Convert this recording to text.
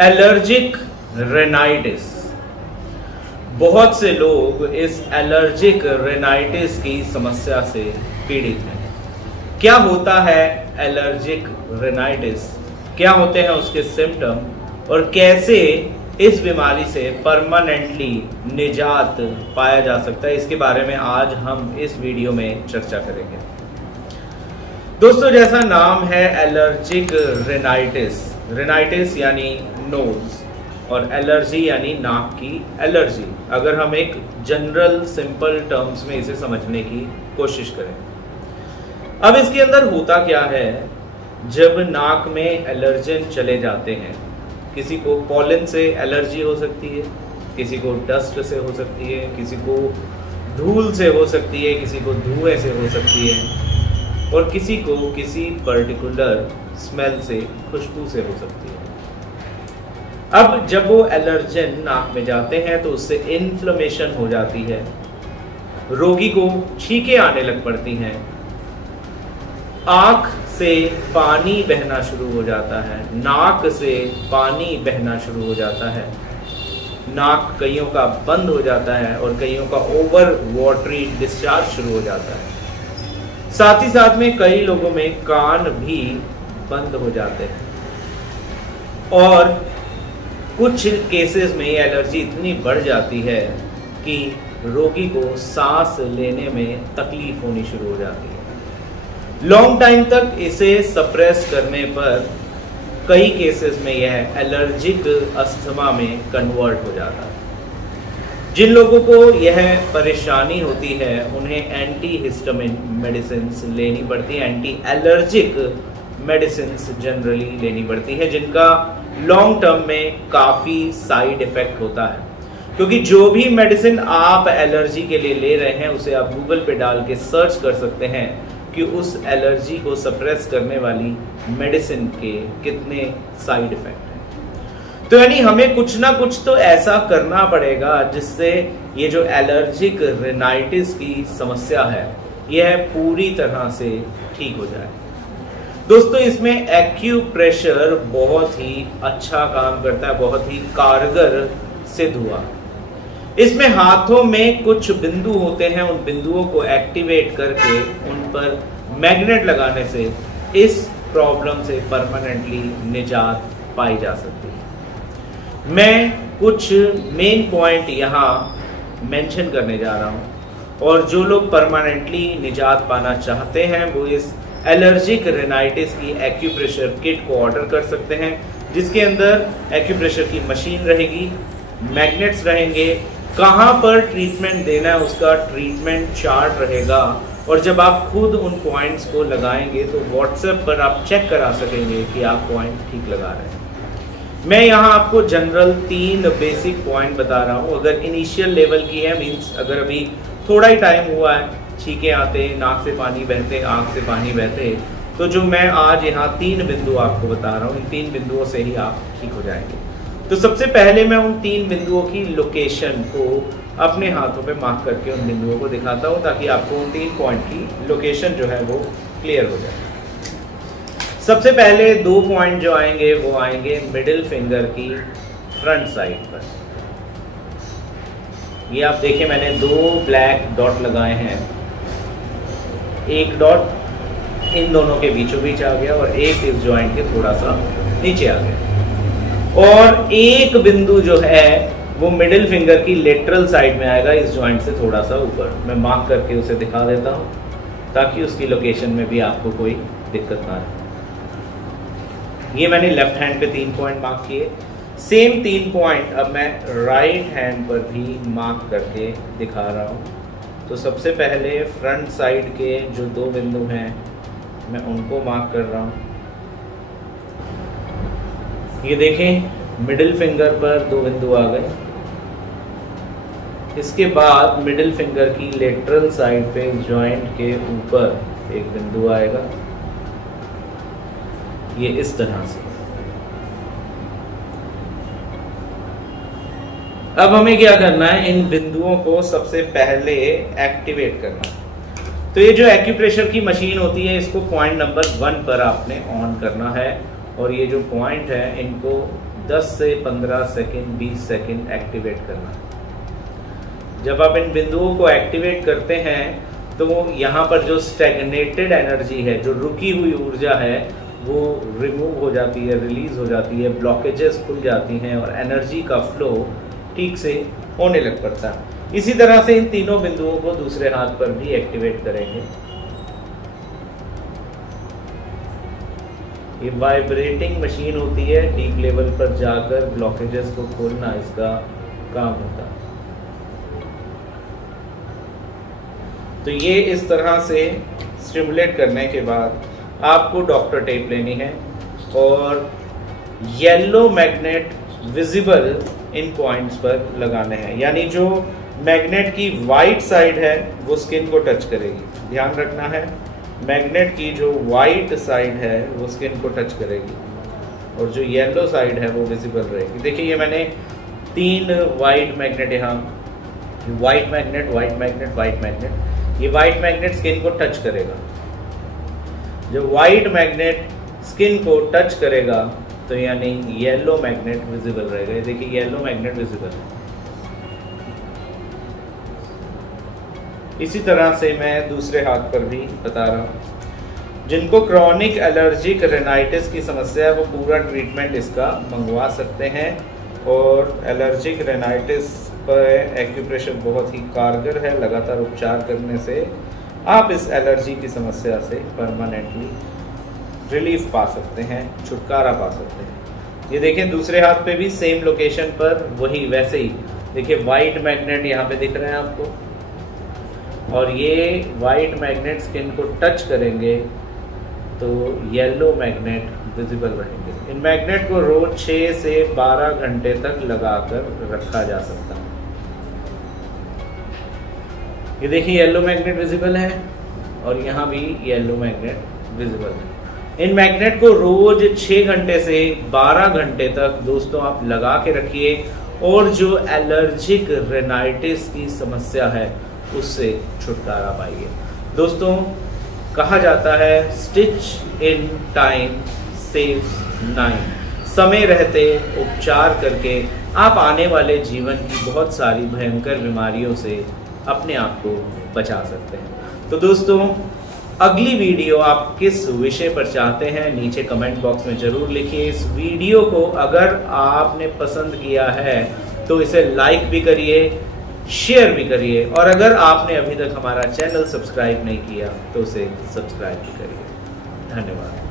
Allergic rhinitis. बहुत से लोग इस एलर्जिक रेनाइटिस की समस्या से पीड़ित हैं। क्या होता है एलर्जिक रेनाइटिस, क्या होते हैं उसके सिम्टम और कैसे इस बीमारी से परमानेंटली निजात पाया जा सकता है, इसके बारे में आज हम इस वीडियो में चर्चा करेंगे। दोस्तों, जैसा नाम है एलर्जिक रेनाइटिस, रेनाइटिस यानी नोज और एलर्जी यानी नाक की एलर्जी। अगर हम एक जनरल सिंपल टर्म्स में इसे समझने की कोशिश करें, अब इसके अंदर होता क्या है, जब नाक में एलर्जन चले जाते हैं, किसी को पॉलन से एलर्जी हो सकती है, किसी को डस्ट से हो सकती है, किसी को धूल से हो सकती है, किसी को धुएं से हो सकती है और किसी को किसी पर्टिकुलर स्मेल से, खुशबू से हो सकती है। अब जब वो एलर्जन नाक में जाते हैं तो उससे इन्फ्लेमेशन हो जाती है, रोगी को छींकें आने लग पड़ती हैं, आंख से पानी बहना शुरू हो जाता है, नाक से पानी बहना शुरू हो जाता है, नाक कईयों का बंद हो जाता है और कईयों का ओवर वाटरी डिस्चार्ज शुरू हो जाता है। साथ ही साथ में कई लोगों में कान भी बंद हो जाते हैं और कुछ केसेस में एलर्जी इतनी बढ़ जाती है कि रोगी को सांस लेने में तकलीफ होनी शुरू हो जाती है। लॉन्ग टाइम तक इसे सप्रेस करने पर कई केसेस में यह एलर्जिक अस्थमा में कन्वर्ट हो जाता है। जिन लोगों को यह परेशानी होती है उन्हें एंटी हिस्टामिन मेडिसिन लेनी पड़ती है, एंटी एलर्जिक मेडिसिन जनरली लेनी पड़ती है, जिनका लॉन्ग टर्म में काफ़ी साइड इफेक्ट होता है। क्योंकि जो भी मेडिसिन आप एलर्जी के लिए ले रहे हैं उसे आप गूगल पे डाल के सर्च कर सकते हैं कि उस एलर्जी को सप्रेस करने वाली मेडिसिन के कितने साइड इफेक्ट हैं। तो यानी हमें कुछ ना कुछ तो ऐसा करना पड़ेगा जिससे ये जो एलर्जिक रेनाइटिस की समस्या है यह पूरी तरह से ठीक हो जाए। दोस्तों, इसमें एक्यूप्रेशर बहुत ही अच्छा काम करता है, बहुत ही कारगर सिद्ध हुआ। इसमें हाथों में कुछ बिंदु होते हैं, उन बिंदुओं को एक्टिवेट करके उन पर मैग्नेट लगाने से इस प्रॉब्लम से परमानेंटली निजात पाई जा सकती है। मैं कुछ मेन पॉइंट यहाँ मेंशन करने जा रहा हूँ और जो लोग परमानेंटली निजात पाना चाहते हैं वो इस एलर्जिक रेनाइटिस की एक्यूप्रेशर किट को ऑर्डर कर सकते हैं, जिसके अंदर एक्यूप्रेशर की मशीन रहेगी, मैग्नेट्स रहेंगे, कहाँ पर ट्रीटमेंट देना है उसका ट्रीटमेंट चार्ट रहेगा और जब आप खुद उन पॉइंट्स को लगाएंगे तो व्हाट्सएप पर आप चेक करा सकेंगे कि आप पॉइंट ठीक लगा रहे हैं। मैं यहाँ आपको जनरल 3 बेसिक पॉइंट बता रहा हूँ। अगर इनिशियल लेवल की है, मीन्स अगर अभी थोड़ा ही टाइम हुआ है, छींकें आते, नाक से पानी बहते, आँख से पानी बहते, तो जो मैं आज यहाँ 3 बिंदु आपको बता रहा हूँ, इन 3 बिंदुओं से ही आप ठीक हो जाएंगे। तो सबसे पहले मैं उन 3 बिंदुओं की लोकेशन को अपने हाथों पे मार्क करके उन बिंदुओं को दिखाता हूँ ताकि आपको उन 3 पॉइंट की लोकेशन जो है वो क्लियर हो जाए। सबसे पहले 2 पॉइंट जो आएंगे वो आएंगे मिडिल फिंगर की फ्रंट साइड पर। ये आप देखिए, मैंने 2 ब्लैक डॉट लगाए हैं, एक डॉट इन दोनों के बीचों बीच आ गया और एक इस जॉइंट के थोड़ा सा नीचे आ गया और एक बिंदु जो है वो मिडिल फिंगर की लेटरल साइड में आएगा, इस जॉइंट से थोड़ा सा ऊपर। मैं मार्क करके उसे दिखा देता हूँ ताकि उसकी लोकेशन में भी आपको कोई दिक्कत ना आए। ये मैंने लेफ्ट हैंड पे 3 पॉइंट मार्क किए। सेम 3 पॉइंट अब मैं राइट हैंड पर भी मार्क करके दिखा रहा हूँ। तो सबसे पहले फ्रंट साइड के जो 2 बिंदु हैं मैं उनको मार्क कर रहा हूँ। ये देखें, मिडिल फिंगर पर 2 बिंदु आ गए। इसके बाद मिडिल फिंगर की लेटरल साइड पे जॉइंट के ऊपर एक बिंदु आएगा, ये इस तरह से। अब हमें क्या करना है, इन बिंदुओं को सबसे पहले एक्टिवेट करना है। तो ये जो एक्यूप्रेशर की मशीन होती है, इसको पॉइंट नंबर 1 पर आपने ऑन करना है और ये जो पॉइंट है इनको 10 से 15 सेकंड 20 सेकंड एक्टिवेट करना है। जब आप इन बिंदुओं को एक्टिवेट करते हैं तो यहाँ पर जो स्टैग्नेटेड एनर्जी है, जो रुकी हुई ऊर्जा है, वो रिमूव हो जाती है, रिलीज हो जाती है, ब्लॉकेजेस खुल जाती हैं और एनर्जी का फ्लो ठीक से होने लग पड़ता है। इसी तरह से इन तीनों बिंदुओं को दूसरे हाथ पर भी एक्टिवेट करेंगे। ये वाइब्रेटिंग मशीन होती है, डीप लेवल पर जाकर ब्लॉकेजेस को खोलना इसका काम होता है। तो ये इस तरह से स्टिमुलेट करने के बाद आपको डॉक्टर टेप लेनी है और yellow magnet visible in points पर लगाने हैं, यानी जो मैग्नेट की वाइट साइड है वो स्किन को टच करेगी। ध्यान रखना है, मैग्नेट की जो वाइट साइड है वो स्किन को टच करेगी और जो येलो साइड है वो विजिबल रहेगी। देखिए ये मैंने 3 वाइट मैग्नेट यहाँ, white magnet, white magnet, white magnet, ये वाइट मैग्नेट स्किन को टच करेगा। जब वाइट मैग्नेट स्किन को टच करेगा तो यानी येलो मैग्नेट विजिबल रहेगा। ये देखिए येलो मैग्नेट विजिबल है। इसी तरह से मैं दूसरे हाथ पर भी बता रहा हूँ। जिनको क्रॉनिक एलर्जिक रेनाइटिस की समस्या है वो पूरा ट्रीटमेंट इसका मंगवा सकते हैं और एलर्जिक रेनाइटिस पर एक्यूप्रेशर बहुत ही कारगर है। लगातार उपचार करने से आप इस एलर्जी की समस्या से परमानेंटली रिलीफ पा सकते हैं, छुटकारा पा सकते हैं। ये देखें दूसरे हाथ पे भी सेम लोकेशन पर वही वैसे ही देखिए वाइट मैग्नेट यहाँ पे दिख रहे हैं आपको, और ये वाइट मैग्नेट स्किन को टच करेंगे तो येलो मैग्नेट विजिबल रहेंगे। इन मैग्नेट को रोज 6 से 12 घंटे तक लगाकर रखा जा सकता है। ये देखिए येलो मैग्नेट विजिबल है और यहाँ भी येलो मैग्नेट विजिबल है। इन मैग्नेट को रोज 6 घंटे से 12 घंटे तक दोस्तों आप लगा के रखिए और जो एलर्जिक रेनाइटिस की समस्या है उससे छुटकारा पाइए। दोस्तों कहा जाता है स्टिच इन टाइम सेव्स 9। समय रहते उपचार करके आप आने वाले जीवन की बहुत सारी भयंकर बीमारियों से अपने आप को बचा सकते हैं। तो दोस्तों अगली वीडियो आप किस विषय पर चाहते हैं नीचे कमेंट बॉक्स में जरूर लिखिए। इस वीडियो को अगर आपने पसंद किया है तो इसे लाइक भी करिए, शेयर भी करिए और अगर आपने अभी तक हमारा चैनल सब्सक्राइब नहीं किया तो उसे सब्सक्राइब भी करिए। धन्यवाद।